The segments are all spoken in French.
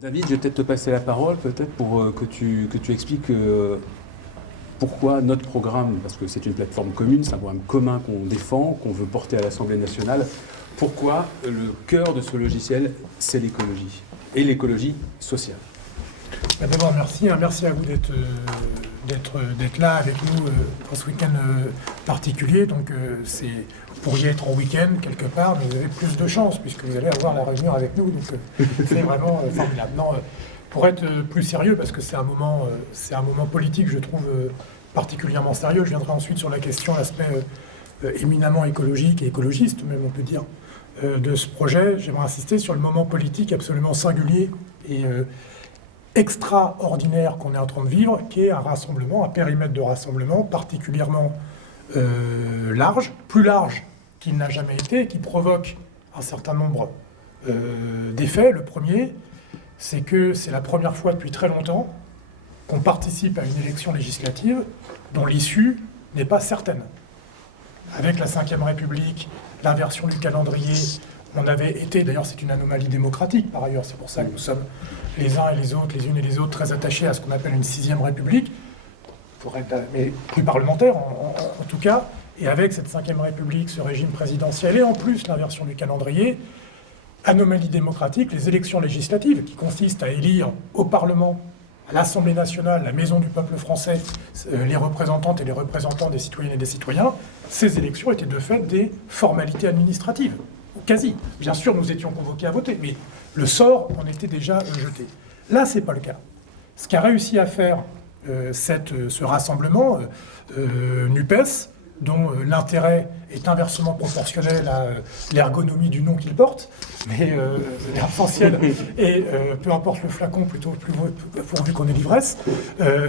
David, je vais peut-être te passer la parole, peut-être pour que tu expliques pourquoi notre programme, parce que c'est une plateforme commune, c'est un programme commun qu'on défend, qu'on veut porter à l'Assemblée nationale, pourquoi le cœur de ce logiciel, c'est l'écologie, et l'écologie sociale. D'abord, merci. Merci à vous d'être là avec nous pour ce week-end particulier. Donc, vous pourriez être en week-end quelque part, mais vous avez plus de chance puisque vous allez avoir la réunion avec nous. Donc, c'est vraiment formidable. Non, pour être plus sérieux, parce que c'est un moment politique, je trouve particulièrement sérieux. Je viendrai ensuite sur la question, l'aspect éminemment écologique et écologiste, même on peut dire, de ce projet. J'aimerais insister sur le moment politique absolument singulier et extraordinaire qu'on est en train de vivre, qui est un rassemblement, un périmètre de rassemblement particulièrement large, plus large qu'il n'a jamais été, qui provoque un certain nombre d'effets. Le premier, c'est que c'est la première fois depuis très longtemps qu'on participe à une élection législative dont l'issue n'est pas certaine. Avec la Ve République, l'inversion du calendrier, on avait été, d'ailleurs c'est une anomalie démocratique par ailleurs, c'est pour ça que nous sommes les uns et les autres, les unes et les autres, très attachés à ce qu'on appelle une 6e République, mais plus parlementaire en tout cas, et avec cette 5e République, ce régime présidentiel, et en plus l'inversion du calendrier, anomalie démocratique, les élections législatives, qui consistent à élire au Parlement, à l'Assemblée nationale, la maison du peuple français, les représentantes et les représentants des citoyennes et des citoyens, ces élections étaient de fait des formalités administratives. Quasi. Bien sûr, nous étions convoqués à voter, mais le sort en était déjà jeté. Là, ce n'est pas le cas. Ce qu'a réussi à faire ce rassemblement, NUPES, dont l'intérêt est inversement proportionnel à l'ergonomie du nom qu'il porte, mais l'essentiel, et peu importe le flacon, plutôt pourvu qu'on ait l'ivresse,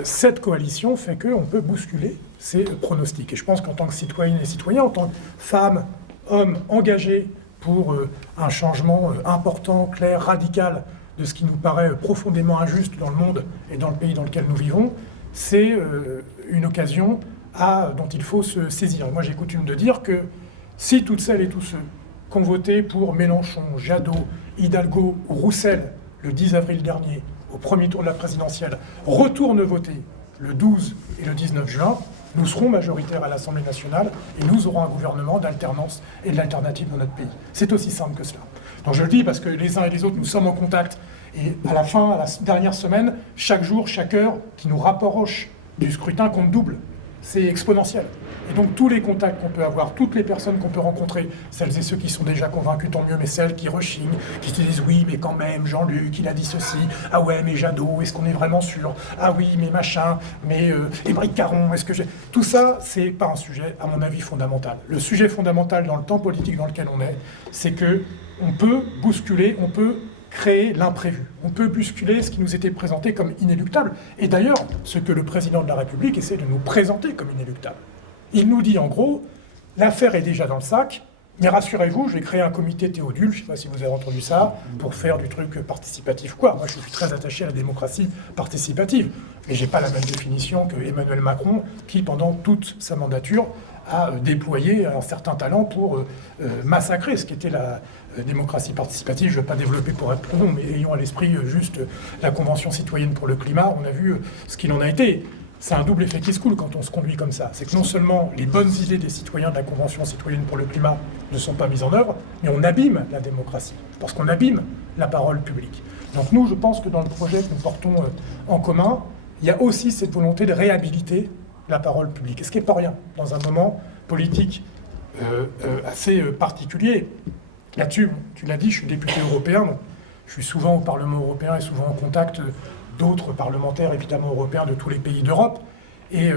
cette coalition fait qu'on peut bousculer ces pronostics. Et je pense qu'en tant que citoyennes et citoyens, en tant que femmes, hommes engagés pour un changement important, clair, radical de ce qui nous paraît profondément injuste dans le monde et dans le pays dans lequel nous vivons, c'est une occasion dont il faut se saisir. Et moi, j'ai coutume de dire que si toutes celles et tous ceux qui ont voté pour Mélenchon, Jadot, Hidalgo ou Roussel le 10 avril dernier, au premier tour de la présidentielle, retournent voter le 12 et le 19 juin, nous serons majoritaires à l'Assemblée nationale et nous aurons un gouvernement d'alternance et de l'alternative dans notre pays. C'est aussi simple que cela. Donc je le dis parce que les uns et les autres, nous sommes en contact. Et à la dernière semaine, chaque jour, chaque heure qui nous rapproche du scrutin compte double. C'est exponentiel. Et donc tous les contacts qu'on peut avoir, toutes les personnes qu'on peut rencontrer, celles et ceux qui sont déjà convaincus, tant mieux, mais celles qui rechignent, qui se disent oui, mais quand même, Jean-Luc, il a dit ceci, ah ouais, mais Jadot, est-ce qu'on est vraiment sûr? Ah oui, mais machin, mais Émeric Caron, est-ce que j'ai... Tout ça, c'est pas un sujet, à mon avis, fondamental. Le sujet fondamental dans le temps politique dans lequel on est, c'est que on peut bousculer, on peut créer l'imprévu. On peut bousculer ce qui nous était présenté comme inéluctable. Et d'ailleurs, ce que le président de la République essaie de nous présenter comme inéluctable. Il nous dit en gros, l'affaire est déjà dans le sac, mais rassurez-vous, je vais créer un comité Théodule, je ne sais pas si vous avez entendu ça, pour faire du truc participatif. Quoi. Moi, je suis très attaché à la démocratie participative, mais je n'ai pas la même définition que Emmanuel Macron, qui, pendant toute sa mandature, a déployé un certain talent pour massacrer ce qu'était la démocratie participative. Je ne vais pas développer pour être plus long, mais ayons à l'esprit juste la Convention citoyenne pour le climat, on a vu ce qu'il en a été. C'est un double effet qui se coule quand on se conduit comme ça. C'est que non seulement les bonnes idées des citoyens de la Convention citoyenne pour le climat ne sont pas mises en œuvre, mais on abîme la démocratie, parce qu'on abîme la parole publique. Donc nous, je pense que dans le projet que nous portons en commun, il y a aussi cette volonté de réhabiliter la parole publique. Et ce qui n'est pas rien, dans un moment politique assez particulier. Là-dessus, tu l'as dit, je suis député européen, donc je suis souvent au Parlement européen et souvent en contact d'autres parlementaires, évidemment européens, de tous les pays d'Europe. Et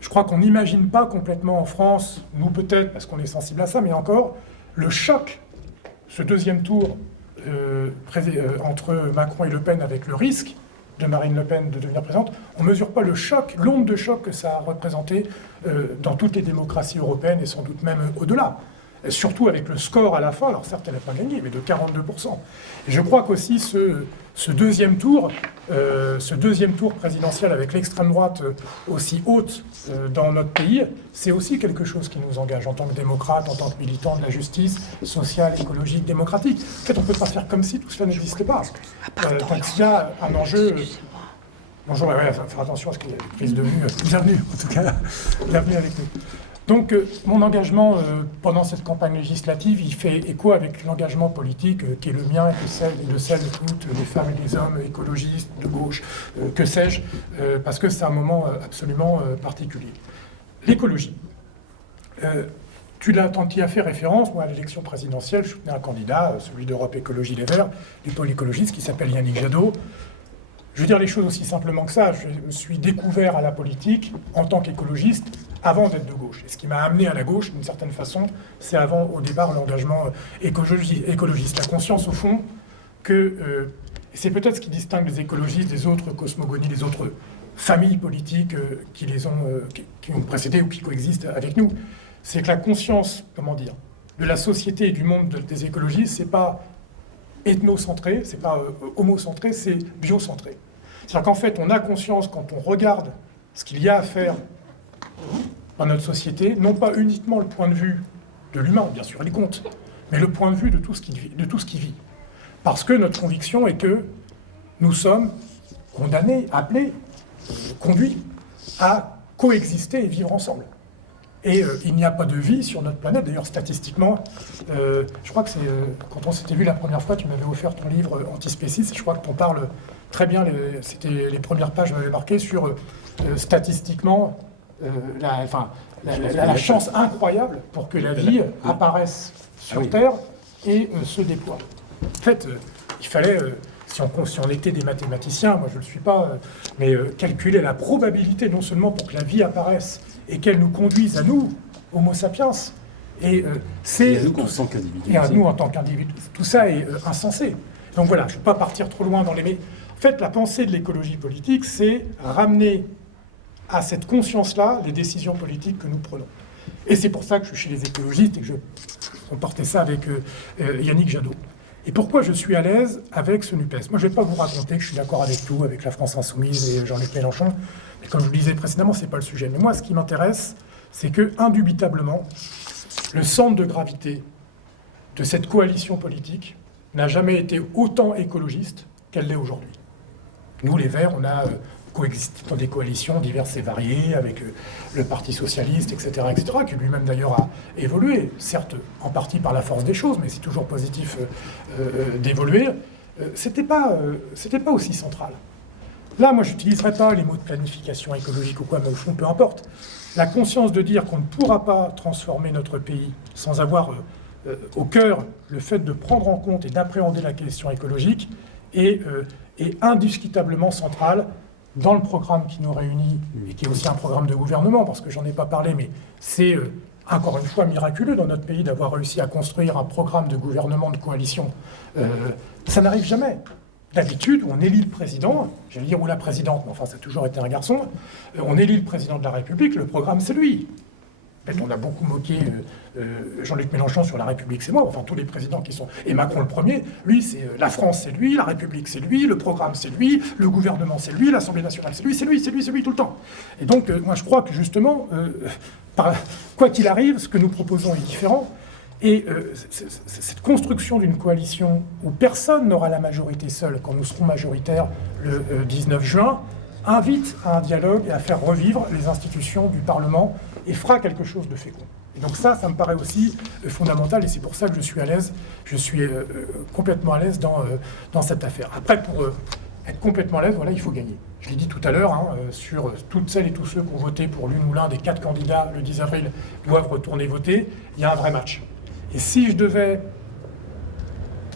je crois qu'on n'imagine pas complètement en France, nous peut-être, parce qu'on est sensible à ça, mais encore, le choc, ce deuxième tour entre Macron et Le Pen, avec le risque de Marine Le Pen de devenir présidente, on ne mesure pas le choc, l'onde de choc que ça a représenté dans toutes les démocraties européennes et sans doute même au-delà. surtout avec le score à la fin, alors certes elle n'a pas gagné, mais de 42%. Et je crois qu'aussi ce deuxième tour présidentiel avec l'extrême droite aussi haute dans notre pays, c'est aussi quelque chose qui nous engage en tant que démocrate, en tant que militant de la justice sociale, écologique, démocratique. En fait, on ne peut pas faire comme si tout cela n'existait pas. Donc il y a un enjeu... Bonjour, ouais, faire attention à ce qu'il y a une prise de vue. Bienvenue, en tout cas, bienvenue avec nous. Donc, mon engagement pendant cette campagne législative, il fait écho avec l'engagement politique qui est le mien et celle de toutes les femmes et les hommes écologistes, de gauche, que sais-je, parce que c'est un moment absolument particulier. L'écologie. Tu y as fait référence. Moi, à l'élection présidentielle, je soutenais un candidat, celui d'Europe Écologie Les Verts, du pôle écologiste, qui s'appelle Yannick Jadot. Je veux dire les choses aussi simplement que ça. Je me suis découvert à la politique en tant qu'écologiste avant d'être de gauche. Et ce qui m'a amené à la gauche, d'une certaine façon, c'est au départ l'engagement écologiste. La conscience, au fond, que c'est peut-être ce qui distingue les écologistes des autres cosmogonies, des autres familles politiques qui ont précédé ou qui coexistent avec nous. C'est que la conscience, de la société et du monde des écologistes, c'est pas ethnocentré, c'est pas homocentré, c'est biocentré. C'est-à-dire qu'en fait, on a conscience, quand on regarde ce qu'il y a à faire dans notre société, non pas uniquement le point de vue de l'humain, bien sûr, il compte, mais le point de vue de tout ce qui vit. Parce que notre conviction est que nous sommes condamnés, appelés, conduits à coexister et vivre ensemble. Et il n'y a pas de vie sur notre planète. D'ailleurs, statistiquement, je crois que c'est quand on s'était vu la première fois, tu m'avais offert ton livre Antispécisme. Je crois que tu en parles très bien. C'était les premières pages m'avaient marqué sur statistiquement la chance incroyable pour que la vie apparaisse sur Terre et se déploie. En fait, il fallait, si on était des mathématiciens, moi je ne le suis pas, mais calculer la probabilité non seulement pour que la vie apparaisse et qu'elle nous conduise à nous, Homo sapiens, et à nous en tant qu'individus. Et à nous en tant qu'individus. Tout ça est insensé. Donc voilà, je ne vais pas partir trop loin dans les... Mais en fait, la pensée de l'écologie politique, c'est ramener à cette conscience-là les décisions politiques que nous prenons. Et c'est pour ça que je suis chez les écologistes et que on portait ça avec Yannick Jadot. Et pourquoi je suis à l'aise avec ce NUPES? Moi, je ne vais pas vous raconter que je suis d'accord avec tout, avec la France Insoumise et Jean-Luc Mélenchon. Mais comme je vous le disais précédemment, ce n'est pas le sujet. Mais moi, ce qui m'intéresse, c'est que, indubitablement, le centre de gravité de cette coalition politique n'a jamais été autant écologiste qu'elle l'est aujourd'hui. Nous, les Verts, on a coexisté dans des coalitions diverses et variées avec le Parti socialiste, etc., qui lui-même d'ailleurs a évolué, certes en partie par la force des choses, mais c'est toujours positif d'évoluer. C'était pas aussi central. Là, moi, je n'utiliserai pas les mots de planification écologique ou quoi, mais au fond, peu importe. La conscience de dire qu'on ne pourra pas transformer notre pays sans avoir au cœur le fait de prendre en compte et d'appréhender la question écologique est indiscutablement centrale dans le programme qui nous réunit, et qui est aussi un programme de gouvernement, parce que j'en ai pas parlé, mais c'est encore une fois miraculeux dans notre pays d'avoir réussi à construire un programme de gouvernement de coalition. Ça n'arrive jamais. D'habitude, on élit le président, j'allais dire ou la présidente, mais enfin ça a toujours été un garçon, on élit le président de la République, le programme c'est lui. En fait, on a beaucoup moqué Jean-Luc Mélenchon sur la République, c'est moi, enfin tous les présidents qui sont... Et Macron le premier, lui, c'est la France, c'est lui, la République, c'est lui, le programme, c'est lui, le gouvernement, c'est lui, l'Assemblée nationale, c'est lui, tout le temps. Et donc, moi, je crois que justement, quoi qu'il arrive, ce que nous proposons est différent. Et cette construction d'une coalition où personne n'aura la majorité seule quand nous serons majoritaires le 19 juin, invite à un dialogue et à faire revivre les institutions du Parlement et fera quelque chose de fécond. Et donc ça me paraît aussi fondamental et c'est pour ça que je suis à l'aise, je suis complètement à l'aise dans cette affaire. Après, pour être complètement à l'aise, voilà, il faut gagner. Je l'ai dit tout à l'heure, sur toutes celles et tous ceux qui ont voté pour l'une ou l'un des 4 candidats le 10 avril doivent retourner voter, il y a un vrai match. Et si je devais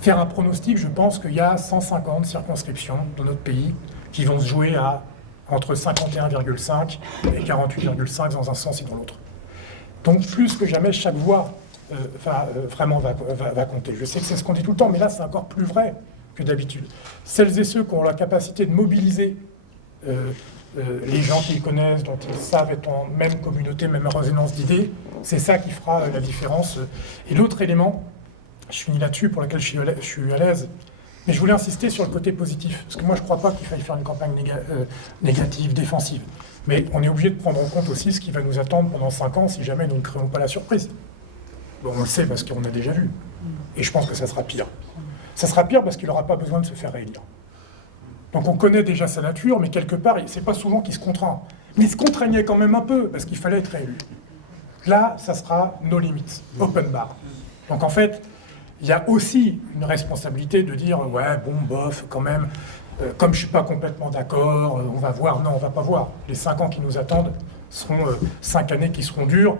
faire un pronostic, je pense qu'il y a 150 circonscriptions dans notre pays qui vont se jouer à entre 51,5 et 48,5 dans un sens et dans l'autre. Donc plus que jamais, chaque voix vraiment va compter. Je sais que c'est ce qu'on dit tout le temps, mais là c'est encore plus vrai que d'habitude. Celles et ceux qui ont la capacité de mobiliser les gens qu'ils connaissent, dont ils savent être en même communauté, même résonance d'idées, c'est ça qui fera la différence. Et l'autre élément, je finis là-dessus, pour lequel je suis à l'aise, mais je voulais insister sur le côté positif, parce que moi je ne crois pas qu'il faille faire une campagne négative, défensive. Mais on est obligé de prendre en compte aussi ce qui va nous attendre pendant 5 ans si jamais nous ne créons pas la surprise. Bon, on le sait parce qu'on a déjà vu. Et je pense que ça sera pire. Ça sera pire parce qu'il n'aura pas besoin de se faire réélire. Donc on connaît déjà sa nature, mais quelque part, c'est pas souvent qu'il se contraint. Mais il se contraignait quand même un peu, parce qu'il fallait être réélu. Là, ça sera nos limites, open bar. Donc en fait, il y a aussi une responsabilité de dire « ouais, bon, bof, quand même, comme je ne suis pas complètement d'accord, on va voir ». Non, on ne va pas voir. Les 5 ans qui nous attendent seront 5 années qui seront dures.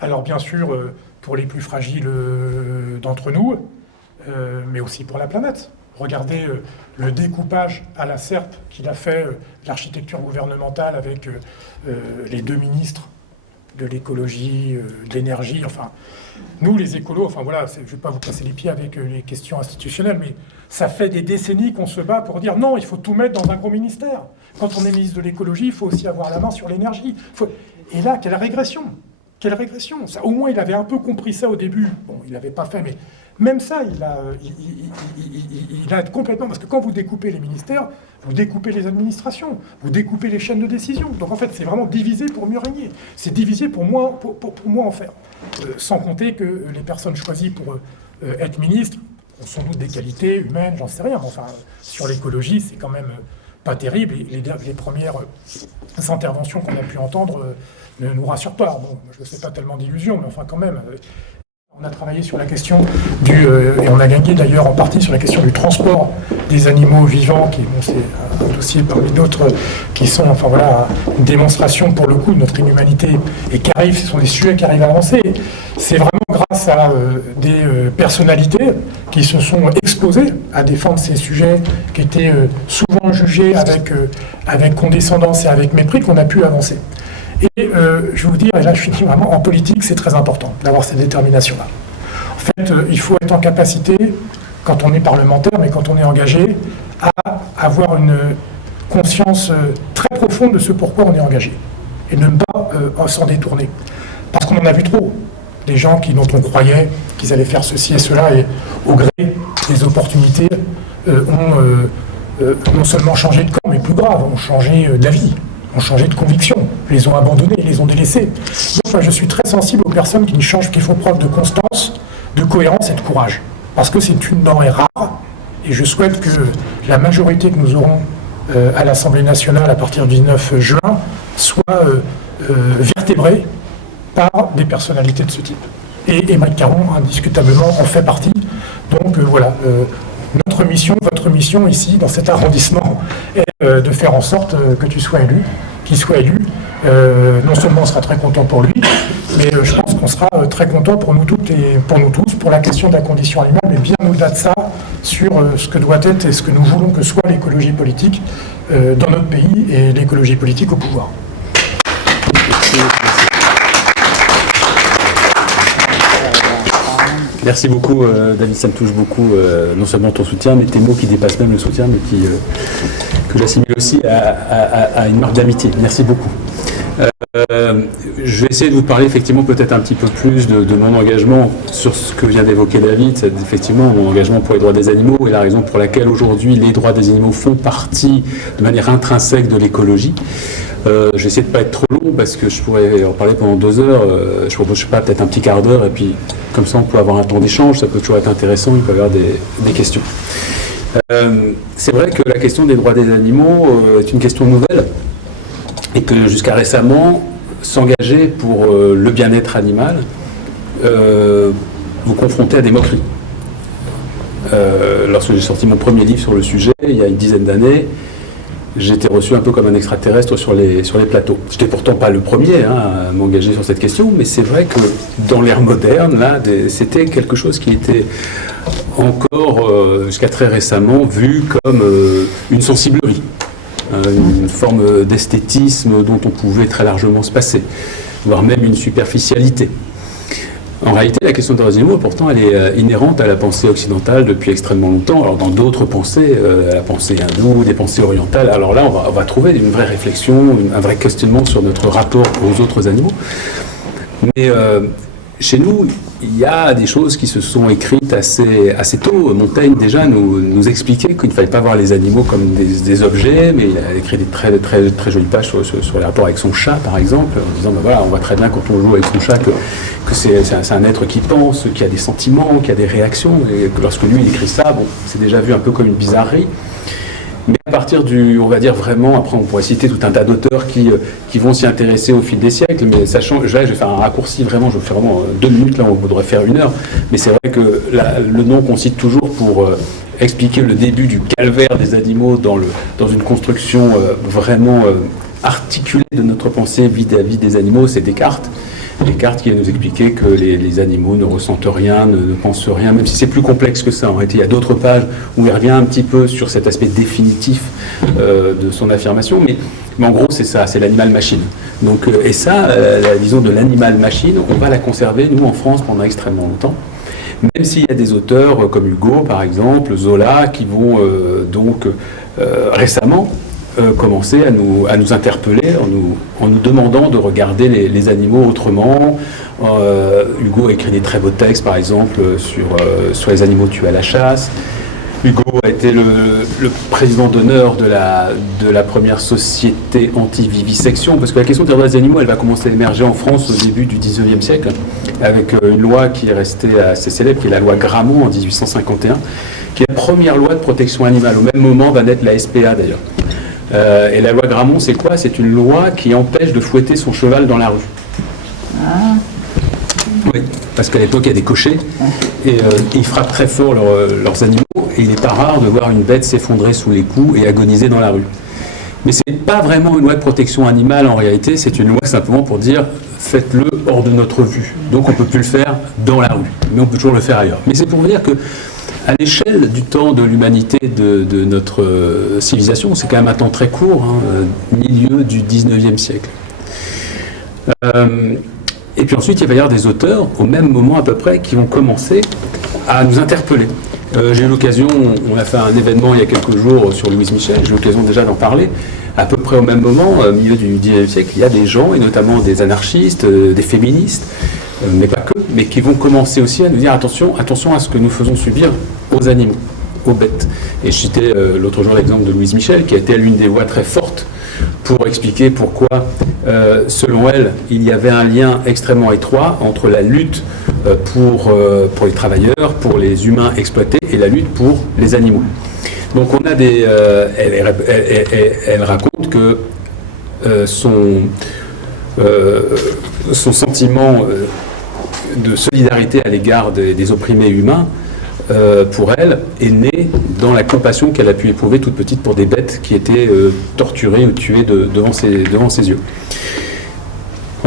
Alors bien sûr, pour les plus fragiles d'entre nous, mais aussi pour la planète. Regardez le découpage à la serpe qu'il a fait, l'architecture gouvernementale avec les 2 ministres de l'écologie, de l'énergie, enfin... Nous, les écolos, enfin voilà, je ne vais pas vous casser les pieds avec les questions institutionnelles, mais ça fait des décennies qu'on se bat pour dire non, il faut tout mettre dans un gros ministère. Quand on est ministre de l'écologie, il faut aussi avoir la main sur l'énergie. Et là, quelle régression! Quelle régression! Ça, au moins, il avait un peu compris ça au début. Bon, il l'avait pas fait, mais même ça, il a complètement... Parce que quand vous découpez les ministères, vous découpez les administrations, vous découpez les chaînes de décision. Donc en fait, c'est vraiment diviser pour mieux régner. C'est diviser pour moins en faire. Sans compter que les personnes choisies pour être ministres ont sans doute des qualités humaines, j'en sais rien. Mais enfin, sur l'écologie, c'est quand même pas terrible. Et les premières interventions qu'on a pu entendre ne nous rassurent pas. Bon, je ne fais pas tellement d'illusions, mais enfin quand même... On a travaillé sur la question et on a gagné d'ailleurs en partie sur la question du transport des animaux vivants, qui c'est un dossier parmi d'autres qui sont, enfin voilà, une démonstration pour le coup de notre inhumanité et qui arrive, ce sont des sujets qui arrivent à avancer. C'est vraiment grâce à des personnalités qui se sont exposées à défendre ces sujets qui étaient souvent jugés avec condescendance et avec mépris qu'on a pu avancer. Et je vais vous dire, et là je finis vraiment, en politique, c'est très important d'avoir cette détermination-là. En fait, il faut être en capacité, quand on est parlementaire, mais quand on est engagé, à avoir une conscience très profonde de ce pourquoi on est engagé. Et ne pas s'en détourner. Parce qu'on en a vu trop. Des gens dont on croyait qu'ils allaient faire ceci et cela, et au gré des opportunités, ont non seulement changé de camp, mais plus grave, ont changé d'avis. Ont changé de conviction, les ont abandonnés, les ont délaissés. Donc, je suis très sensible aux personnes qui font preuve de constance, de cohérence et de courage. Parce que c'est une denrée rare, et je souhaite que la majorité que nous aurons à l'Assemblée nationale à partir du 19 juin soit vertébrée par des personnalités de ce type. Et Émeric Caron, indiscutablement, en fait partie. Donc voilà, notre mission, votre mission ici, dans cet arrondissement, est de faire en sorte que tu sois élu, qu'il soit élu. Non seulement on sera très content pour lui, mais je pense qu'on sera très content pour nous toutes et pour nous tous, pour la question de la condition animale, mais bien au-delà de ça, sur ce que doit être et ce que nous voulons que soit l'écologie politique dans notre pays et l'écologie politique au pouvoir. Merci beaucoup, David, ça me touche beaucoup, non seulement ton soutien, mais tes mots qui dépassent même le soutien, mais que j'assimile aussi à une marque d'amitié. Merci beaucoup. Je vais essayer de vous parler effectivement peut-être un petit peu plus de mon engagement sur ce que vient d'évoquer David, c'est effectivement mon engagement pour les droits des animaux et la raison pour laquelle aujourd'hui les droits des animaux font partie de manière intrinsèque de l'écologie. Je vais essayer de ne pas être trop long parce que je pourrais en parler pendant 2 heures. Je propose, je sais pas, peut-être un petit quart d'heure et puis comme ça on peut avoir un temps d'échange, ça peut toujours être intéressant, il peut y avoir des questions. C'est vrai que la question des droits des animaux est une question nouvelle et que jusqu'à récemment, s'engager pour le bien-être animal vous confrontait à des moqueries. Lorsque j'ai sorti mon premier livre sur le sujet, il y a une dizaine d'années, j'ai été reçu un peu comme un extraterrestre sur les plateaux. Je n'étais pourtant pas le premier à m'engager sur cette question, mais c'est vrai que dans l'ère moderne, là, c'était quelque chose qui était encore, jusqu'à très récemment, vu comme une sensiblerie, une forme d'esthétisme dont on pouvait très largement se passer, voire même une superficialité. En réalité, la question des droits des animaux, pourtant, elle est inhérente à la pensée occidentale depuis extrêmement longtemps. Alors, dans d'autres pensées, la pensée hindoue, des pensées orientales, alors là, on va trouver une vraie réflexion, un vrai questionnement sur notre rapport aux autres animaux. Mais chez nous, il y a des choses qui se sont écrites assez tôt. Montaigne, déjà, nous expliquait qu'il ne fallait pas voir les animaux comme des objets, mais il a écrit des très jolies pages sur les rapports avec son chat, par exemple, en disant, ben voilà, on voit très bien quand on joue avec son chat que c'est un être qui pense, qui a des sentiments, qui a des réactions, et que lorsque lui, il écrit ça, bon, c'est déjà vu un peu comme une bizarrerie. Mais à partir on va dire vraiment, après on pourrait citer tout un tas d'auteurs qui vont s'y intéresser au fil des siècles, mais sachant, je vais faire un raccourci vraiment, je vais faire vraiment 2 minutes, là on voudrait faire 1 heure, mais c'est vrai que le nom qu'on cite toujours pour expliquer le début du calvaire des animaux dans une construction vraiment articulée de notre pensée vis-à-vis des animaux, c'est Descartes. Descartes qui va nous expliquer que les animaux ne ressentent rien, ne pensent rien, même si c'est plus complexe que ça. En réalité, il y a d'autres pages où il revient un petit peu sur cet aspect définitif de son affirmation, mais en gros, c'est ça, c'est l'animal-machine. Donc, et ça, la vision de l'animal-machine, on va la conserver, nous, en France, pendant extrêmement longtemps. Même s'il y a des auteurs comme Hugo, par exemple, Zola, qui vont récemment commencer à nous interpeller en nous demandant de regarder les animaux autrement. Hugo a écrit des très beaux textes, par exemple, sur les animaux tués à la chasse. Hugo a été le président d'honneur de la première société anti-vivisection, parce que la question des droits des animaux, elle va commencer à émerger en France au début du 19e siècle, avec une loi qui est restée assez célèbre, qui est la loi Grammont en 1851, qui est la première loi de protection animale. Au même moment va naître la SPA, d'ailleurs. Et la loi Grammont, c'est quoi? C'est une loi qui empêche de fouetter son cheval dans la rue. Ah. Oui, parce qu'à l'époque, il y a des cochers, et ils frappent très fort leurs animaux, et il n'est pas rare de voir une bête s'effondrer sous les coups et agoniser dans la rue. Mais ce n'est pas vraiment une loi de protection animale en réalité, c'est une loi simplement pour dire faites-le hors de notre vue. Donc on ne peut plus le faire dans la rue, mais on peut toujours le faire ailleurs. Mais c'est pour vous dire que à l'échelle du temps de l'humanité, de notre civilisation, c'est quand même un temps très court, milieu du 19e siècle. Et puis ensuite, il va y avoir des auteurs, au même moment à peu près, qui vont commencer à nous interpeller. J'ai eu l'occasion, on a fait un événement il y a quelques jours sur Louise Michel, j'ai eu l'occasion déjà d'en parler. À peu près au même moment, au milieu du 19e siècle, il y a des gens, et notamment des anarchistes, des féministes, mais pas que, mais qui vont commencer aussi à nous dire attention à ce que nous faisons subir aux animaux, aux bêtes. Et je citais l'autre jour l'exemple de Louise Michel, qui a été l'une des voix très fortes pour expliquer pourquoi, selon elle, il y avait un lien extrêmement étroit entre la lutte pour les travailleurs, pour les humains exploités, et la lutte pour les animaux. Donc on a elle raconte que son sentiment de solidarité à l'égard des opprimés humains, pour elle, est né dans la compassion qu'elle a pu éprouver toute petite pour des bêtes qui étaient torturées ou tuées devant ses yeux.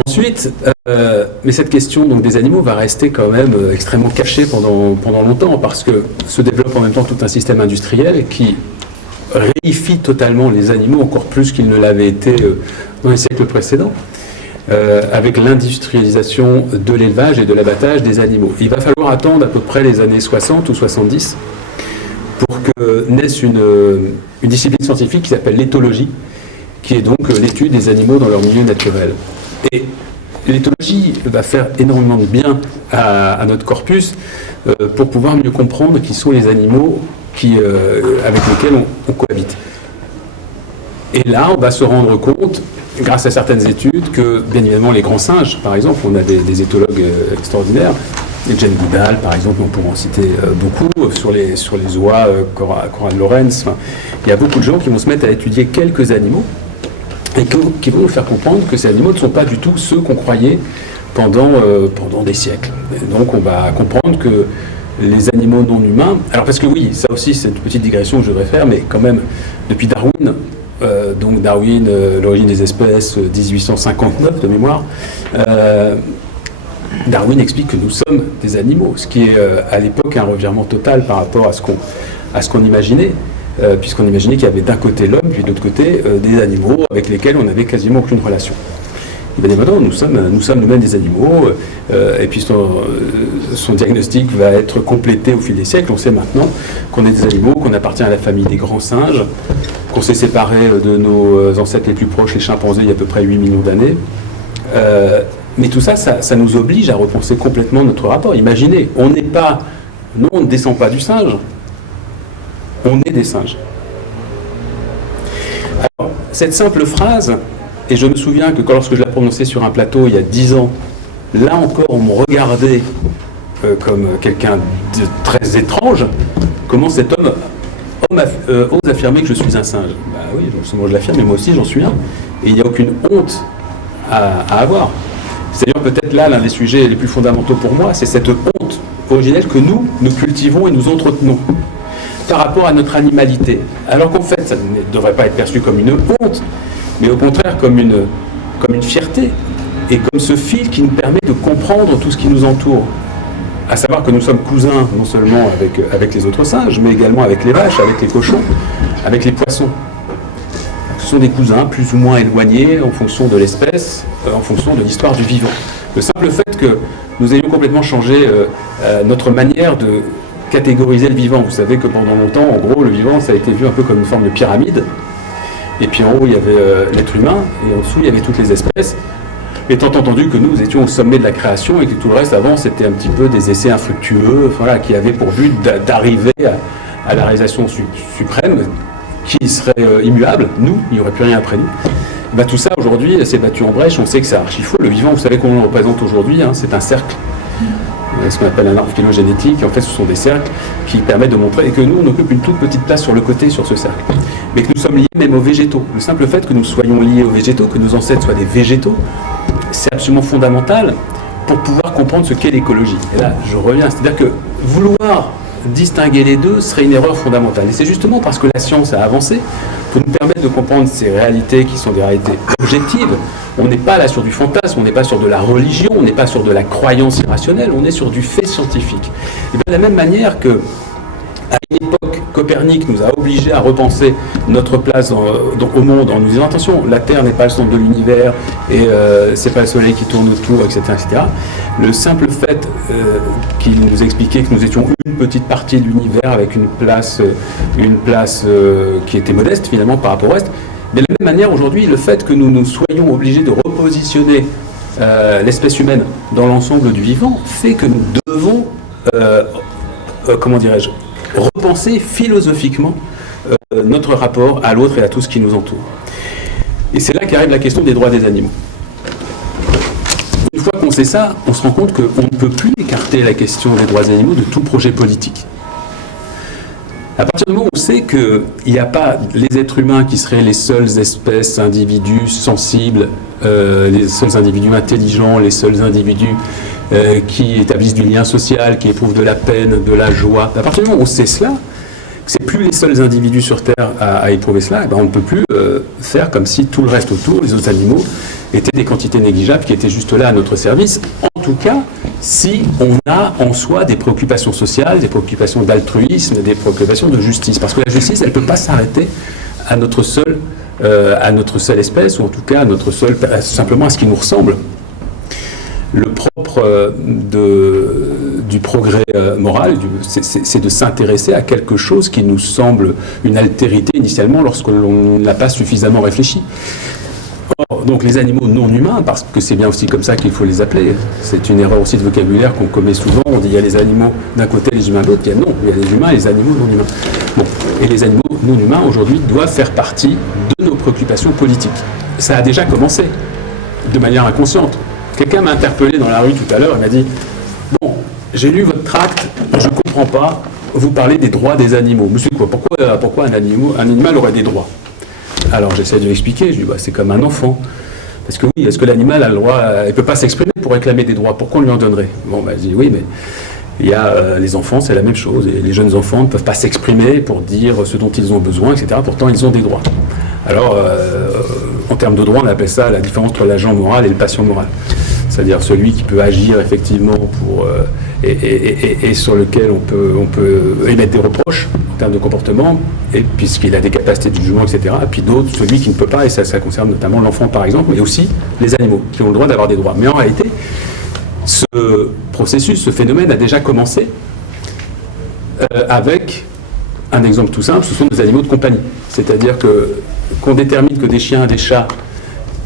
Ensuite, mais cette question donc, des animaux va rester quand même extrêmement cachée pendant longtemps, parce que se développe en même temps tout un système industriel qui réifie totalement les animaux, encore plus qu'il ne l'avait été dans les siècles précédents, avec l'industrialisation de l'élevage et de l'abattage des animaux. Il va falloir attendre à peu près les années 60 ou 70 pour que naisse une discipline scientifique qui s'appelle l'éthologie, qui est donc l'étude des animaux dans leur milieu naturel. Et l'éthologie va faire énormément de bien à notre corpus pour pouvoir mieux comprendre qui sont les animaux avec lesquels on cohabite. Et là, on va se rendre compte, grâce à certaines études, que bien évidemment les grands singes, par exemple, on a des éthologues extraordinaires, et Jane Goodall, par exemple, on pourrait en citer beaucoup, sur les oies, Conrad Lorenz, il y a beaucoup de gens qui vont se mettre à étudier quelques animaux, et qui vont nous faire comprendre que ces animaux ne sont pas du tout ceux qu'on croyait pendant des siècles. Et donc on va comprendre que les animaux non humains, alors parce que oui, ça aussi c'est une petite digression que je devrais faire, mais quand même, depuis Darwin, donc Darwin, l'origine des espèces, 1859 de mémoire, Darwin explique que nous sommes des animaux, ce qui est à l'époque un revirement total par rapport à ce qu'on imaginait. Puisqu'on imaginait qu'il y avait d'un côté l'homme, puis de l'autre côté des animaux avec lesquels on n'avait quasiment aucune relation. il va dire non, nous sommes nous-mêmes des animaux, et puis son diagnostic va être complété au fil des siècles. On sait maintenant qu'on est des animaux, qu'on appartient à la famille des grands singes, qu'on s'est séparé de nos ancêtres les plus proches, les chimpanzés, il y a à peu près 8 millions d'années. Mais tout ça, ça nous oblige à repenser complètement notre rapport. Imaginez, on ne descend pas du singe, on est des singes. Alors, cette simple phrase, et je me souviens que lorsque je la prononçais sur un plateau il y a 10 ans, là encore on me regardait comme quelqu'un de très étrange. Comment cet homme ose affirmer que je suis un singe? Bah oui, moi je l'affirme, mais moi aussi j'en suis un. Et il n'y a aucune honte à avoir. C'est d'ailleurs peut-être là l'un des sujets les plus fondamentaux pour moi, c'est cette honte originelle que nous cultivons et nous entretenons par rapport à notre animalité. Alors qu'en fait, ça ne devrait pas être perçu comme une honte, mais au contraire comme une fierté, et comme ce fil qui nous permet de comprendre tout ce qui nous entoure. À savoir que nous sommes cousins, non seulement avec les autres singes, mais également avec les vaches, avec les cochons, avec les poissons. Ce sont des cousins plus ou moins éloignés en fonction de l'espèce, en fonction de l'histoire du vivant. Le simple fait que nous ayons complètement changé notre manière de catégoriser le vivant. Vous savez que pendant longtemps, en gros, le vivant, ça a été vu un peu comme une forme de pyramide. Et puis en haut, il y avait l'être humain, et en dessous, il y avait toutes les espèces. Étant entendu que nous étions au sommet de la création et que tout le reste avant, c'était un petit peu des essais infructueux, voilà, qui avaient pour but d'arriver à la réalisation suprême, qui serait immuable. Nous, il n'y aurait plus rien après nous. Ben, tout ça, aujourd'hui, s'est battu en brèche. On sait que c'est archi faux. Le vivant, vous savez comment on le représente aujourd'hui, hein, c'est un cercle. Ce qu'on appelle un arbre phylogénétique. En fait, ce sont des cercles qui permettent de montrer et que nous, on occupe une toute petite place sur le côté, sur ce cercle. Mais que nous sommes liés même aux végétaux. Le simple fait que nous soyons liés aux végétaux, que nos ancêtres soient des végétaux, c'est absolument fondamental pour pouvoir comprendre ce qu'est l'écologie. Et là, je reviens, c'est-à-dire que vouloir distinguer les deux serait une erreur fondamentale. Et c'est justement parce que la science a avancé pour nous permettre de comprendre ces réalités qui sont des réalités objectives. On n'est pas là sur du fantasme, on n'est pas sur de la religion, on n'est pas sur de la croyance irrationnelle, on est sur du fait scientifique. Et bien, de la même manière que à une époque, Copernic nous a obligés à repenser notre place au monde en nous disant attention, la Terre n'est pas le centre de l'univers et c'est pas le Soleil qui tourne autour, etc., etc. Le simple fait qu'il nous expliquait que nous étions une petite partie de l'univers avec une place qui était modeste finalement par rapport au reste. Mais de la même manière, aujourd'hui, le fait que nous soyons obligés de repositionner l'espèce humaine dans l'ensemble du vivant fait que nous devons, comment dirais-je, repenser philosophiquement notre rapport à l'autre et à tout ce qui nous entoure. Et c'est là qu'arrive la question des droits des animaux. Une fois qu'on sait ça, on se rend compte qu'on ne peut plus écarter la question des droits des animaux de tout projet politique. À partir du moment où on sait qu'il n'y a pas les êtres humains qui seraient les seules espèces, individus sensibles, les seuls individus intelligents, les seuls individus qui établissent du lien social, qui éprouvent de la peine, de la joie. À partir du moment où on sait cela, que c'est plus les seuls individus sur Terre à éprouver cela, et ben on ne peut plus faire comme si tout le reste autour, les autres animaux, étaient des quantités négligeables qui étaient juste là à notre service. En tout cas, si on a en soi des préoccupations sociales, des préoccupations d'altruisme, des préoccupations de justice. Parce que la justice, elle ne peut pas s'arrêter à notre seule espèce, ou en tout cas simplement à ce qui nous ressemble. Le propre du progrès moral, c'est de s'intéresser à quelque chose qui nous semble une altérité initialement lorsque l'on n'a pas suffisamment réfléchi. Or, donc les animaux non humains, parce que c'est bien aussi comme ça qu'il faut les appeler, c'est une erreur aussi de vocabulaire qu'on commet souvent, on dit il y a les animaux d'un côté, les humains de l'autre, il y a les humains et les animaux non humains. Bon, et les animaux non humains aujourd'hui doivent faire partie de nos préoccupations politiques. Ça a déjà commencé, de manière inconsciente. Quelqu'un m'a interpellé dans la rue tout à l'heure, il m'a dit « Bon, j'ai lu votre tract, je ne comprends pas, vous parlez des droits des animaux. Monsieur, quoi, pourquoi un animal aurait des droits ?» Alors j'essaie de lui expliquer, je lui dis bah, « C'est comme un enfant. Parce que oui, est-ce que l'animal a le droit, il ne peut pas s'exprimer pour réclamer des droits, pourquoi on lui en donnerait ?» Bon, bah, je dis « Oui, mais il y a les enfants, c'est la même chose, et les jeunes enfants ne peuvent pas s'exprimer pour dire ce dont ils ont besoin, etc. Pourtant, ils ont des droits. » Alors, en termes de droit, on appelle ça la différence entre l'agent moral et le patient moral. C'est-à-dire celui qui peut agir effectivement et sur lequel on peut émettre des reproches en termes de comportement, et puisqu'il a des capacités de jugement, etc. Et puis d'autres, celui qui ne peut pas, et ça concerne notamment l'enfant par exemple, mais aussi les animaux, qui ont le droit d'avoir des droits. Mais en réalité, ce processus, ce phénomène a déjà commencé avec un exemple tout simple, ce sont des animaux de compagnie. C'est-à-dire qu'on détermine que des chiens, des chats,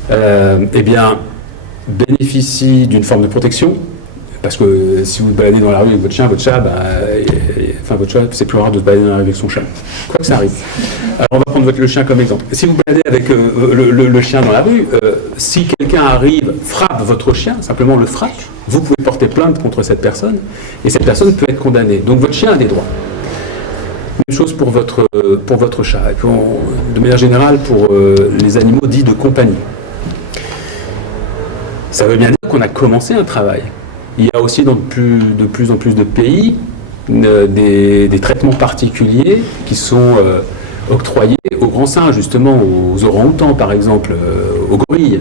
eh bien, bénéficient d'une forme de protection, parce que si vous vous baladez dans la rue avec votre chien, votre chat, votre chat, c'est plus rare de se balader dans la rue avec son chat. Quoi que ça arrive. Alors on va prendre le chien comme exemple. Si vous vous baladez avec le chien dans la rue, si quelqu'un arrive, frappe votre chien, simplement le frappe, vous pouvez porter plainte contre cette personne, et cette personne peut être condamnée. Donc votre chien a des droits. Même chose pour votre chat, et puis de manière générale pour les animaux dits de compagnie. Ça veut bien dire qu'on a commencé un travail. Il y a aussi dans de plus en plus de pays des traitements particuliers qui sont octroyés aux grands singes, justement aux orang-outans par exemple, aux gorilles.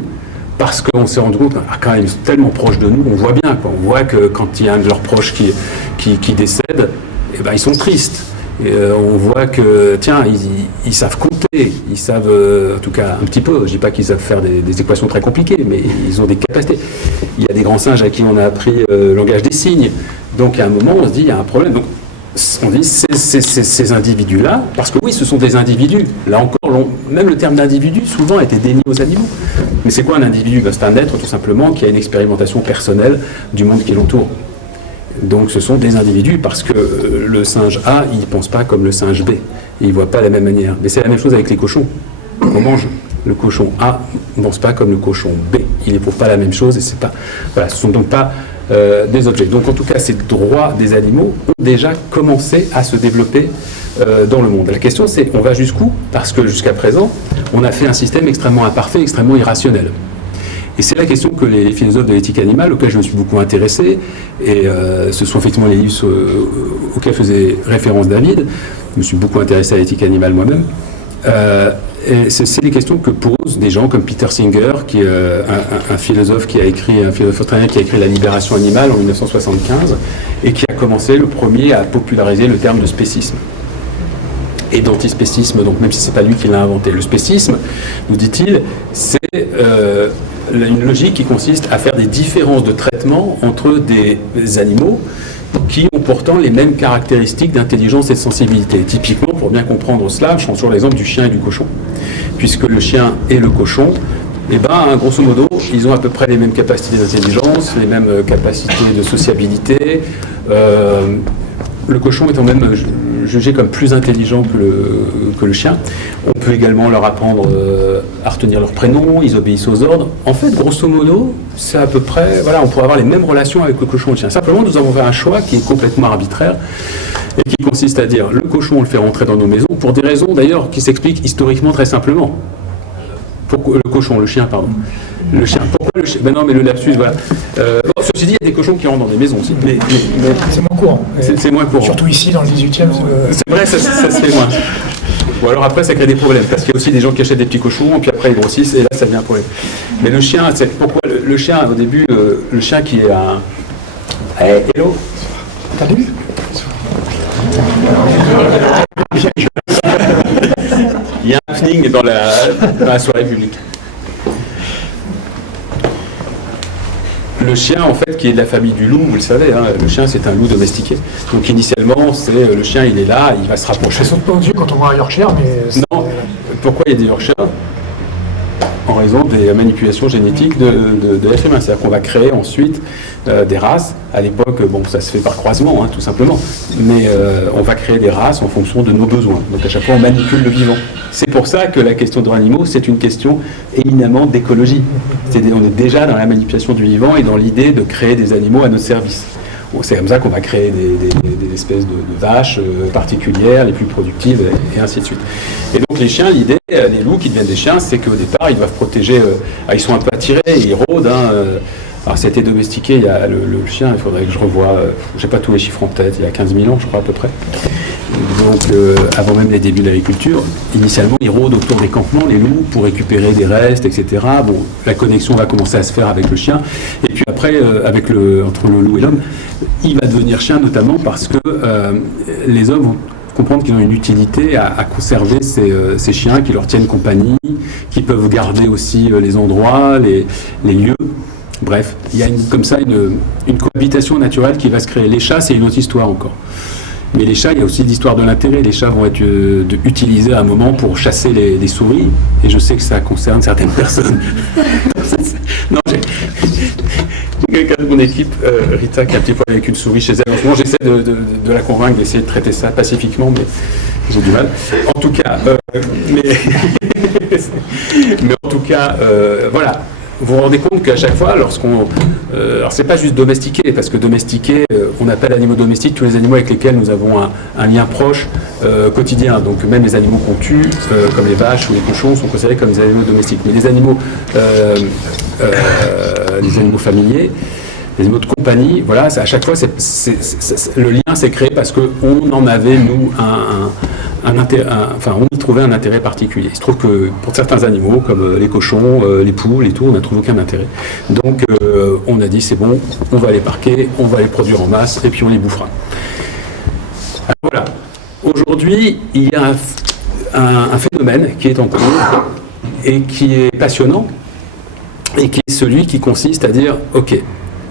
Parce qu'on s'est rendu compte, quand ils sont tellement proches de nous, on voit bien, quoi. On voit que quand il y a un de leurs proches qui décède, eh ben, ils sont tristes. Et, on voit que, tiens, ils savent compter, ils savent, en tout cas un petit peu, je ne dis pas qu'ils savent faire des équations très compliquées, mais ils ont des capacités. Il y a des grands singes à qui on a appris le langage des signes. Donc à un moment, on se dit, il y a un problème. Donc on dit, ces individus-là, parce que oui, ce sont des individus. Là encore, même le terme d'individu, souvent, a été dénié aux animaux. Mais c'est quoi un individu? C'est un être, tout simplement, qui a une expérimentation personnelle du monde qui l'entoure. Donc ce sont des individus, parce que le singe A, il ne pense pas comme le singe B. Il ne voit pas de la même manière. Mais c'est la même chose avec les cochons. On mange. Le cochon A ne pense pas comme le cochon B. Il n'éprouve pas la même chose, et c'est pas... Voilà, ce ne sont donc pas des objets. Donc en tout cas, ces droits des animaux ont déjà commencé à se développer dans le monde. La question c'est, on va jusqu'où? Parce que jusqu'à présent, on a fait un système extrêmement imparfait, extrêmement irrationnel. Et c'est la question que les philosophes de l'éthique animale, auxquels je me suis beaucoup intéressé, et ce sont effectivement les livres auxquels faisait référence David. Je me suis beaucoup intéressé à l'éthique animale moi-même. Et c'est les questions que posent des gens comme Peter Singer, qui est un philosophe australien qui a écrit La libération animale en 1975, et qui a commencé le premier à populariser le terme de spécisme. Et d'antispécisme, donc même si ce n'est pas lui qui l'a inventé. Le spécisme, nous dit-il, c'est une logique qui consiste à faire des différences de traitement entre des animaux qui ont pourtant les mêmes caractéristiques d'intelligence et de sensibilité. Typiquement, pour bien comprendre cela, je prends toujours l'exemple du chien et du cochon. Puisque le chien et le cochon, eh ben, grosso modo, ils ont à peu près les mêmes capacités d'intelligence, les mêmes capacités de sociabilité. Le cochon étant même jugé comme plus intelligent que le chien. On peut également leur apprendre à retenir leurs prénoms, ils obéissent aux ordres. En fait, grosso modo, c'est à peu près... Voilà, on pourrait avoir les mêmes relations avec le cochon et le chien. Simplement, nous avons fait un choix qui est complètement arbitraire et qui consiste à dire le cochon, on le fait rentrer dans nos maisons pour des raisons d'ailleurs qui s'expliquent historiquement très simplement. Pourquoi, le cochon, le chien, pardon. Le chien. Pourquoi le chien? Ben non, mais le lapsus, voilà. Bon, ceci dit, il y a des cochons qui rentrent dans des maisons aussi. Mais c'est moins courant. C'est moins courant. Surtout ici, dans le 18e. C'est vrai, ça se fait moins. Ou alors après, ça crée des problèmes, parce qu'il y a aussi des gens qui achètent des petits cochons, et puis après ils grossissent, et là, ça devient un problème. Mais le chien, c'est pourquoi le chien, au début, le chien qui est un... Hey, hello. T'as vu? Il y a un happening dans la soirée publique. Le chien, en fait, qui est de la famille du loup, vous le savez, hein, le chien, c'est un loup domestiqué. Donc, initialement, c'est le chien, il est là, il va se rapprocher. Ça saute pas aux yeux quand on voit un Yorkshire, mais... Non, pourquoi il y a des Yorkshires? En raison des manipulations génétiques de l'être humain. C'est-à-dire qu'on va créer ensuite des races. À l'époque, bon, ça se fait par croisement, hein, tout simplement. Mais on va créer des races en fonction de nos besoins. Donc à chaque fois, on manipule le vivant. C'est pour ça que la question des animaux, c'est une question éminemment d'écologie. On est déjà dans la manipulation du vivant et dans l'idée de créer des animaux à notre service. C'est comme ça qu'on va créer des espèces de vaches particulières, les plus productives, et ainsi de suite. Et donc les chiens, l'idée, les loups qui deviennent des chiens, c'est qu'au départ, ils doivent protéger... ils sont un peu attirés, ils rôdent. Alors ça a été domestiqué, il y a le chien, il faudrait que je revoie... j'ai pas tous les chiffres en tête, il y a 15 000 ans, je crois, à peu près. Donc, avant même les débuts de l'agriculture, initialement, ils rôdent autour des campements, les loups, pour récupérer des restes, etc. Bon, la connexion va commencer à se faire avec le chien. Et puis après, entre le loup et l'homme, il va devenir chien notamment parce que les hommes comprendre qu'ils ont une utilité à conserver ces chiens qui leur tiennent compagnie, qui peuvent garder aussi les endroits, les lieux. Bref, il y a comme ça une cohabitation naturelle qui va se créer. Les chats, c'est une autre histoire encore. Mais les chats, il y a aussi l'histoire de l'intérêt. Les chats vont être utilisés à un moment pour chasser les souris. Et je sais que ça concerne certaines personnes. Non, j'ai quelqu'un de mon équipe, Rita, qui a un petit problème avec une souris chez elle. En ce moment, j'essaie de la convaincre d'essayer de traiter ça pacifiquement, mais j'ai du mal. En tout cas, voilà. Vous vous rendez compte qu'à chaque fois, lorsqu'on... alors, c'est pas juste domestiquer, parce que domestiquer, on appelle animaux domestiques tous les animaux avec lesquels nous avons un lien proche quotidien. Donc, même les animaux qu'on tue, comme les vaches ou les cochons, sont considérés comme des animaux domestiques. Mais les animaux familiers, les animaux de compagnie, voilà, à chaque fois, le lien s'est créé parce qu'on en avait, nous, on y trouvait un intérêt particulier. Il se trouve que pour certains animaux, comme les cochons, les poules et tout, on n'a trouvé aucun intérêt. Donc, on a dit, c'est bon, on va les parquer, on va les produire en masse, et puis on les bouffera. Alors, voilà. Aujourd'hui, il y a un phénomène qui est en cours et qui est passionnant, et qui est celui qui consiste à dire, OK,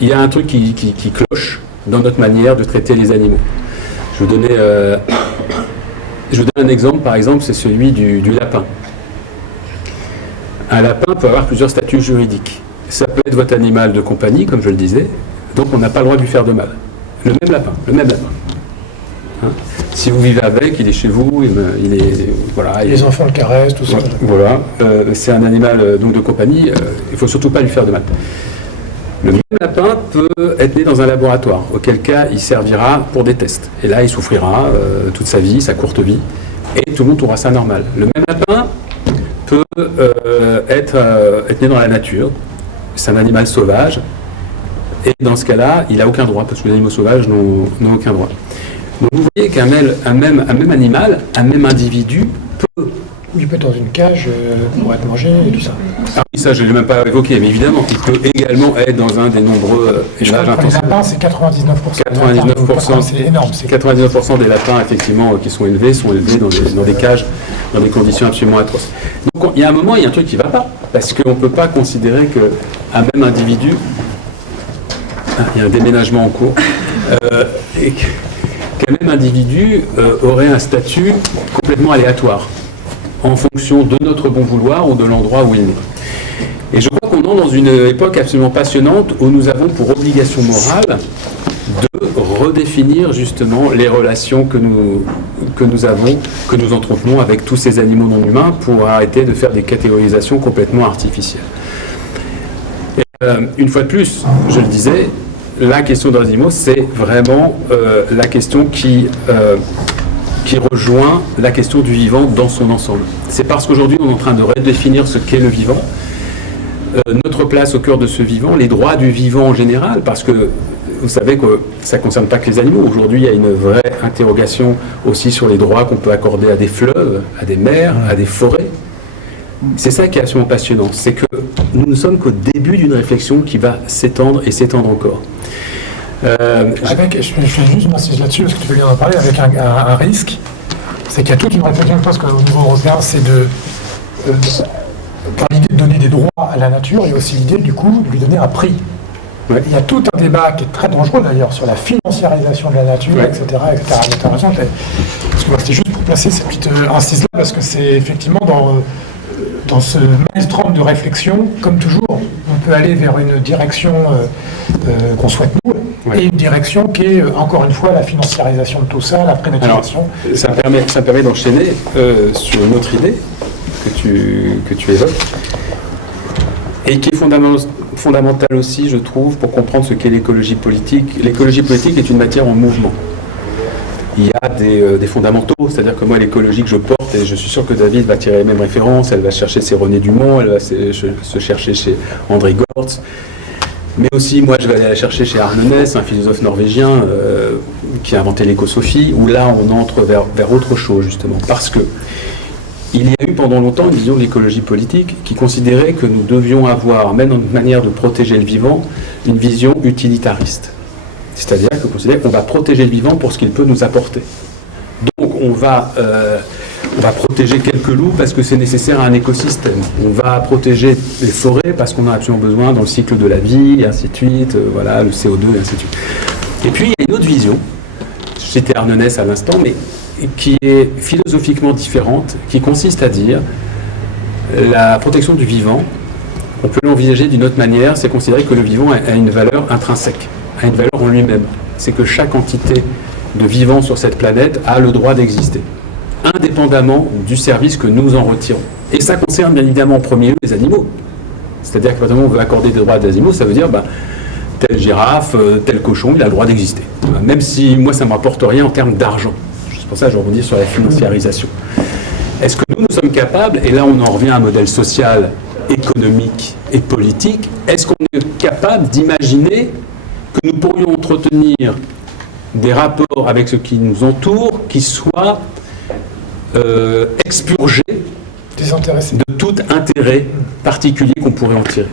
il y a un truc qui cloche dans notre manière de traiter les animaux. Je vous donne un exemple, par exemple, c'est celui du lapin. Un lapin peut avoir plusieurs statuts juridiques. Ça peut être votre animal de compagnie, comme je le disais, donc on n'a pas le droit de lui faire de mal. Le même lapin. Hein? Si vous vivez avec, il est chez vous, il est... Voilà, les enfants le caressent, tout ça. Voilà, c'est un animal donc de compagnie, il ne faut surtout pas lui faire de mal. Le même lapin peut être né dans un laboratoire, auquel cas il servira pour des tests. Et là, il souffrira toute sa vie, sa courte vie, et tout le monde trouvera ça normal. Le même lapin peut être né dans la nature, c'est un animal sauvage, et dans ce cas-là, il n'a aucun droit, parce que les animaux sauvages n'ont aucun droit. Donc vous voyez qu'un même animal, un même individu peut... Il peut être dans une cage pour être mangé et tout ça. Ah oui, ça je ne l'ai même pas évoqué, mais évidemment, il peut également être dans un des nombreux élevages intensifs. Les lapins, c'est 99%. 99%, c'est énorme. 99% des lapins, effectivement, qui sont élevés dans des cages, dans des conditions absolument atroces. Donc il y a un moment, il y a un truc qui ne va pas, parce qu'on ne peut pas considérer qu'un même individu... il y a un déménagement en cours. Et qu'un même individu aurait un statut complètement aléatoire, en fonction de notre bon vouloir ou de l'endroit où il est. Et je crois qu'on est dans une époque absolument passionnante où nous avons pour obligation morale de redéfinir justement les relations que nous avons, que nous entretenons avec tous ces animaux non humains pour arrêter de faire des catégorisations complètement artificielles. Et, une fois de plus, je le disais, la question des animaux, c'est vraiment la question qui rejoint la question du vivant dans son ensemble. C'est parce qu'aujourd'hui, on est en train de redéfinir ce qu'est le vivant, notre place au cœur de ce vivant, les droits du vivant en général, parce que vous savez que ça ne concerne pas que les animaux. Aujourd'hui, il y a une vraie interrogation aussi sur les droits qu'on peut accorder à des fleuves, à des mers, à des forêts. C'est ça qui est absolument passionnant, c'est que nous ne sommes qu'au début d'une réflexion qui va s'étendre et s'étendre encore. Je fais juste m'insister là-dessus, parce que tu viens d'en parler, avec un risque, c'est qu'il y a toute une réflexion, je pense qu'au niveau européen, c'est par l'idée de donner des droits à la nature, il y a aussi l'idée, du coup, de lui donner un prix. Ouais. Il y a tout un débat qui est très dangereux, d'ailleurs, sur la financiarisation de la nature, ouais. etc. Parce que c'était juste pour placer cette petite incise-là, parce que c'est effectivement dans ce maelstrom de réflexion, comme toujours, on peut aller vers une direction qu'on souhaite nous, ouais. Et une direction qui est, encore une fois, la financiarisation de tout ça, la prénaturation. Alors, ça permet d'enchaîner sur une autre idée que tu évoques, et qui est fondamentale aussi, je trouve, pour comprendre ce qu'est l'écologie politique. L'écologie politique est une matière en mouvement. Il y a des fondamentaux, c'est-à-dire que moi, l'écologie que je porte, et je suis sûr que David va tirer les mêmes références, elle va chercher chez René Dumont, elle va se chercher chez André Gortz, mais aussi, moi, je vais aller la chercher chez Arne Næss, un philosophe norvégien qui a inventé l'écosophie, où là, on entre vers autre chose, justement, parce que il y a eu pendant longtemps une vision de l'écologie politique qui considérait que nous devions avoir, même dans notre manière de protéger le vivant, une vision utilitariste. C'est-à-dire qu'on considère qu'on va protéger le vivant pour ce qu'il peut nous apporter. Donc on va protéger quelques loups parce que c'est nécessaire à un écosystème. On va protéger les forêts parce qu'on a absolument besoin dans le cycle de la vie, et ainsi de suite, voilà, le CO2, et ainsi de suite. Et puis, il y a une autre vision, j'étais Arnonès à l'instant, mais qui est philosophiquement différente, qui consiste à dire la protection du vivant, on peut l'envisager d'une autre manière, c'est considérer que le vivant a une valeur intrinsèque, a une valeur en lui-même. C'est que chaque entité de vivant sur cette planète a le droit d'exister, indépendamment du service que nous en retirons. Et ça concerne bien évidemment en premier lieu les animaux. C'est-à-dire qu'à partir du moment où on veut accorder des droits aux animaux, ça veut dire telle girafe, tel cochon, il a le droit d'exister. Même si moi ça ne me rapporte rien en termes d'argent. C'est pour ça que je rebondis sur la financiarisation. Est-ce que nous sommes capables, et là on en revient à un modèle social, économique et politique, est-ce qu'on est capable d'imaginer que nous pourrions entretenir des rapports avec ce qui nous entoure qui soient expurgés de tout intérêt particulier qu'on pourrait en tirer?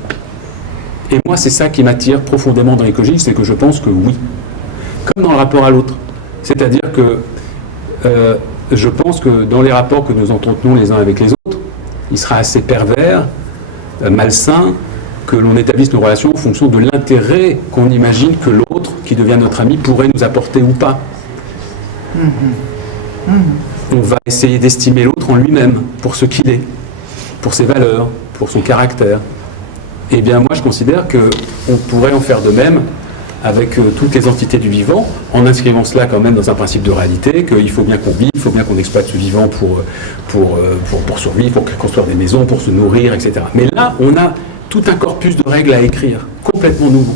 Et moi, c'est ça qui m'attire profondément dans l'écologie, c'est que je pense que oui. Comme dans le rapport à l'autre. C'est-à-dire que je pense que dans les rapports que nous entretenons les uns avec les autres, il sera assez pervers, malsain, que l'on établisse nos relations en fonction de l'intérêt qu'on imagine que l'autre, qui devient notre ami, pourrait nous apporter ou pas. On va essayer d'estimer l'autre en lui-même, pour ce qu'il est, pour ses valeurs, pour son caractère. Eh bien, moi, je considère qu'on pourrait en faire de même avec toutes les entités du vivant, en inscrivant cela quand même dans un principe de réalité, qu'il faut bien qu'on vive, il faut bien qu'on exploite ce vivant pour survivre, pour construire des maisons, pour se nourrir, etc. Mais là, on a tout un corpus de règles à écrire, complètement nouveau,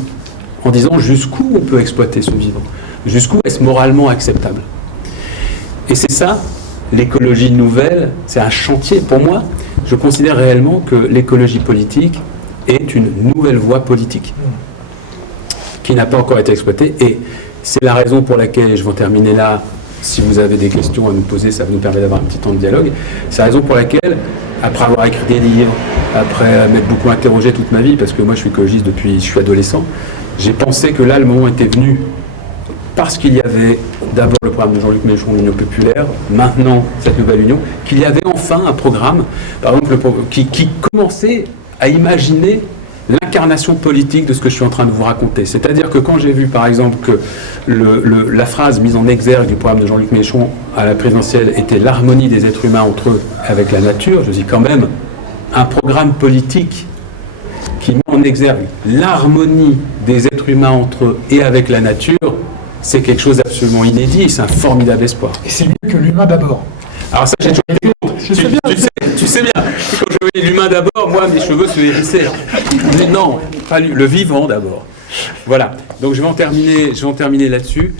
en disant jusqu'où on peut exploiter ce vivant, jusqu'où est-ce moralement acceptable. Et c'est ça, l'écologie nouvelle, c'est un chantier. Pour moi, je considère réellement que l'écologie politique est une nouvelle voie politique qui n'a pas encore été exploitée. Et c'est la raison pour laquelle, et je vais en terminer là, si vous avez des questions à nous poser, ça nous permet d'avoir un petit temps de dialogue, c'est la raison pour laquelle, après avoir écrit des livres, après m'être beaucoup interrogé toute ma vie, parce que moi je suis écologiste depuis que je suis adolescent, j'ai pensé que là le moment était venu, parce qu'il y avait d'abord le programme de Jean-Luc Mélenchon, l'Union populaire, maintenant cette nouvelle union, qu'il y avait enfin un programme, par exemple, qui commençait à imaginer l'incarnation politique de ce que je suis en train de vous raconter. C'est-à-dire que quand j'ai vu, par exemple, que la phrase mise en exergue du programme de Jean-Luc Mélenchon à la présidentielle était l'harmonie des êtres humains entre eux avec la nature, je dis quand même, un programme politique qui met en exergue l'harmonie des êtres humains entre eux et avec la nature, c'est quelque chose d'absolument inédit, c'est un formidable espoir. Et c'est mieux que l'humain d'abord. Alors ça, j'ai toujours été contre. Tu sais bien, quand je voyais l'humain d'abord, moi, mes cheveux se hérissaient. Mais non, pas le vivant d'abord. Voilà, donc je vais en terminer là-dessus.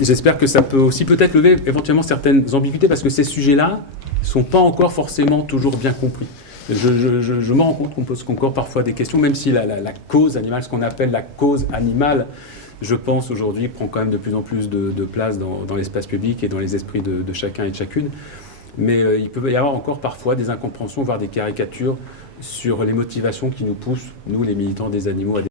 J'espère que ça peut aussi peut-être lever éventuellement certaines ambiguïtés, parce que ces sujets-là ne sont pas encore forcément toujours bien compris. Je me rends compte qu'on pose encore parfois des questions, même si la cause animale, ce qu'on appelle la cause animale, je pense aujourd'hui, prend quand même de plus en plus de place dans l'espace public et dans les esprits de chacun et de chacune. Mais il peut y avoir encore parfois des incompréhensions, voire des caricatures sur les motivations qui nous poussent, nous les militants des animaux, à